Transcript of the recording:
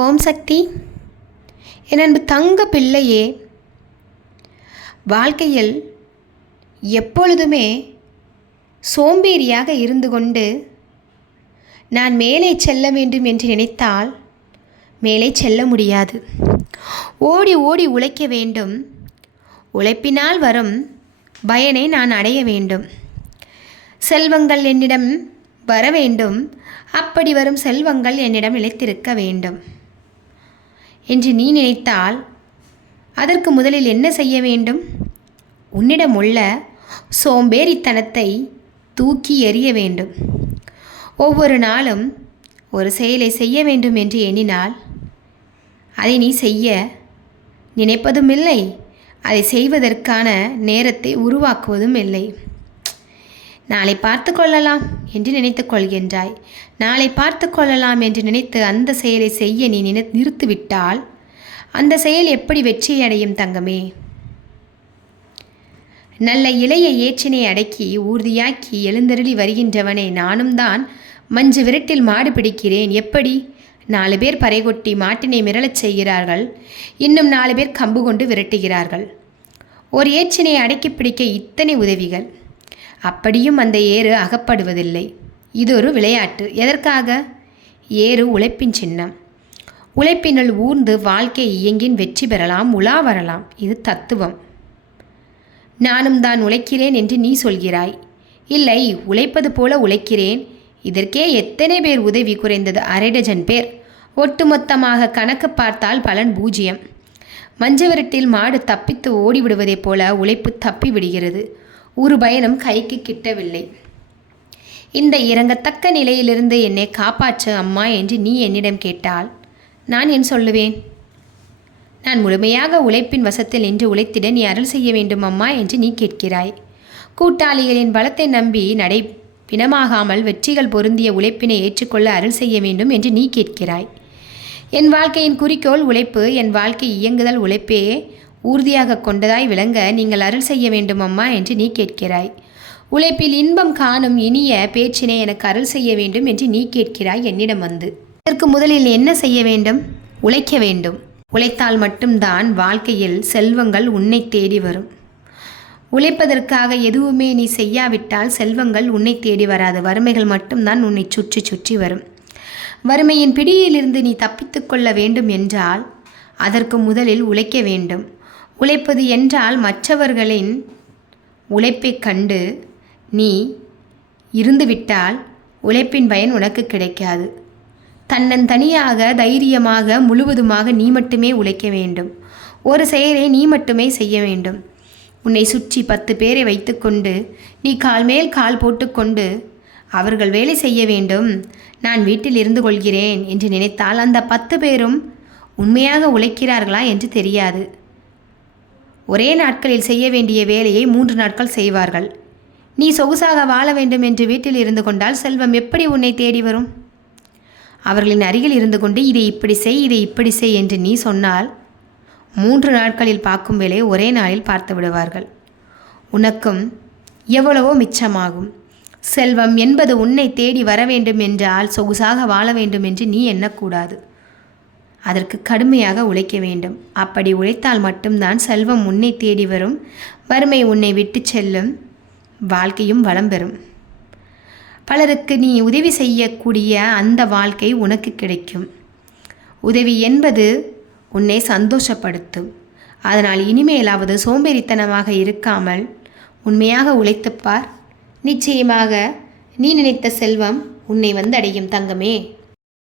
ஓம் சக்தி. என் அன்பு தங்க பிள்ளையே வாழ்க்கையில் எப்பொழுதுமே சோம்பேறியாக இருந்து கொண்டு நான் மேலே செல்ல வேண்டும் என்று நினைத்தால் மேலே செல்ல முடியாது. ஓடி ஓடி உழைக்க வேண்டும். உழைப்பினால் வரும் பயனை நான் அடைய வேண்டும். செல்வங்கள் என்னிடம் வர வேண்டும். அப்படி வரும் செல்வங்கள் என்னிடம் நிலைத்திருக்க வேண்டும். என்று நீ நினைத்தால் அதற்கு முதலில் என்ன செய்ய வேண்டும்? உன்னிடம் உள்ள சோம்பேறித்தனத்தை தூக்கி எறிய வேண்டும். ஒவ்வொரு நாளும் ஒரு செயலை செய்ய வேண்டும் என்று எண்ணினால் அதை நீ செய்ய நினைப்பதும் இல்லை அதை செய்வதற்கான நேரத்தை உருவாக்குவதும் இல்லை நாளை பார்த்து கொள்ளலாம் என்று நினைத்து கொள்கின்றாய். நாளை பார்த்து கொள்ளலாம் என்று நினைத்து அந்த செயலை செய்ய நீ நினை நிறுத்திவிட்டால் அந்த செயல் எப்படி வெற்றியை அடையும் தங்கமே? நல்ல இளைய ஏற்றினை அடக்கி ஊர்தியாக்கி எழுந்தருளி வருகின்றவனே நானும் தான். மஞ்சு விரட்டில் மாடு பிடிக்கிறேன். எப்படி? நாலு பேர் பறைகொட்டி மாட்டினை மிரளச் செய்கிறார்கள். இன்னும் நாலு பேர் கம்பு கொண்டு விரட்டுகிறார்கள். ஒரு ஏற்றினை அடக்கி பிடிக்க இத்தனை உதவிகள். அப்படியும் அந்த ஏறு அகப்படுவதில்லை. இது ஒரு விளையாட்டு. எதற்காக? ஏறு உழைப்பின் சின்னம். உழைப்பினுள் ஊர்ந்து வாழ்க்கை இயங்கின் வெற்றி பெறலாம் உலா வரலாம். இது தத்துவம். நானும் தான் உழைக்கிறேன் என்று நீ சொல்கிறாய். இல்லை உழைப்பது போல உழைக்கிறேன். இதற்கே எத்தனை பேர் உதவி குறைந்தது? அரை டஜன் பேர். ஒட்டுமொத்தமாக கணக்கு பார்த்தால் பலன் பூஜ்ஜியம். மஞ்சவரட்டில் மாடு தப்பித்து ஓடிவிடுவதைப் போல உழைப்பு தப்பி விடுகிறது. ஒரு பயணம் கைக்கு கிட்டவில்லை. இந்த இறங்கத்தக்க நிலையிலிருந்து என்னை காப்பாற்று அம்மா என்று நீ என்னிடம் கேட்டால் நான் என் சொல்லுவேன்? நான் முழுமையாக உழைப்பின் வசத்தில் நின்று உழைத்திட நீ அருள் செய்ய வேண்டும் அம்மா என்று நீ கேட்கிறாய். கூட்டாளிகளின் பலத்தை நம்பி நடை பிணமாகாமல் வெற்றிகள் பொருந்திய உழைப்பினை ஏற்றுக்கொள்ள அருள் செய்ய வேண்டும் என்று நீ கேட்கிறாய். என் வாழ்க்கையின் குறிக்கோள் உழைப்பு என் வாழ்க்கை இயங்குதல் உழைப்பே உறுதியாக கொண்டதாய் விளங்க நீங்கள் அருள் செய்ய வேண்டும் அம்மா என்று நீ கேட்கிறாய். உழைப்பில் இன்பம் காணும் இனிய பேச்சினை எனக்கு அருள் செய்ய வேண்டும் என்று நீ கேட்கிறாய் என்னிடம் வந்து. இதற்கு முதலில் என்ன செய்ய வேண்டும்? உழைக்க வேண்டும். உழைத்தால் மட்டும்தான் வாழ்க்கையில் செல்வங்கள் உன்னை தேடி வரும். உழைப்பதற்காக எதுவுமே நீ செய்யாவிட்டால் செல்வங்கள் உன்னை தேடி வராது. வறுமைகள் மட்டும்தான் உன்னை சுற்றி சுற்றி வரும். வறுமையின் பிடியிலிருந்து நீ தப்பித்து கொள்ள வேண்டும் என்றால் அதற்கு முதலில் உழைக்க வேண்டும். உழைப்பது என்றால் மற்றவர்களின் உழைப்பைக் கண்டு நீ இருந்துவிட்டால் உழைப்பின் பயன் உனக்கு கிடைக்காது. தன்னந்தனியாக தைரியமாக முழுவதுமாக நீ மட்டுமே உழைக்க வேண்டும். ஒரு செயலை நீ மட்டுமே செய்ய வேண்டும். உன்னை சுற்றி பத்து பேரை வைத்துக்கொண்டு நீ கால் மேல் கால் போட்டுக்கொண்டு அவர்கள் வேலை செய்ய வேண்டும். நான் வீட்டில் இருந்து கொள்கிறேன் என்று நினைத்தால் அந்த பத்து பேரும் உண்மையாக உழைக்கிறார்களா என்று தெரியாது. ஒரே நாட்களில் செய்ய வேண்டிய வேலையை மூன்று நாட்கள் செய்வார்கள். நீ சொகுசாக வாழ வேண்டும் என்று வீட்டில் இருந்து கொண்டால் செல்வம் எப்படி உன்னை தேடி வரும்? அவர்களின் அருகில் இருந்து கொண்டு இதை இப்படி செய் இதை இப்படி செய் என்று நீ சொன்னால் மூன்று நாட்களில் பார்க்கும் வேலை ஒரே நாளில் பார்த்து விடுவார்கள். உனக்கும் எவ்வளவோ மிச்சமாகும். செல்வம் என்பது உன்னை தேடி வர வேண்டும் என்றால் சொகுசாக வாழ வேண்டும் என்று நீ எண்ணக்கூடாது. அதற்கு கடுமையாக உழைக்க வேண்டும். அப்படி உழைத்தால் மட்டும்தான் செல்வம் உன்னை தேடி வரும். வறுமை உன்னை விட்டு செல்லும். வாழ்க்கையும் வளம் பெறும். பலருக்கு நீ உதவி செய்யக்கூடிய அந்த வாழ்க்கை உனக்கு கிடைக்கும். உதவி என்பது உன்னை சந்தோஷப்படுத்தும். அதனால் இனிமேலாவது சோம்பேறித்தனமாக இருக்காமல் உண்மையாக உழைத்துப்பார் நிச்சயமாக நீ நினைத்த செல்வம் உன்னை வந்து அடையும் தங்கமே.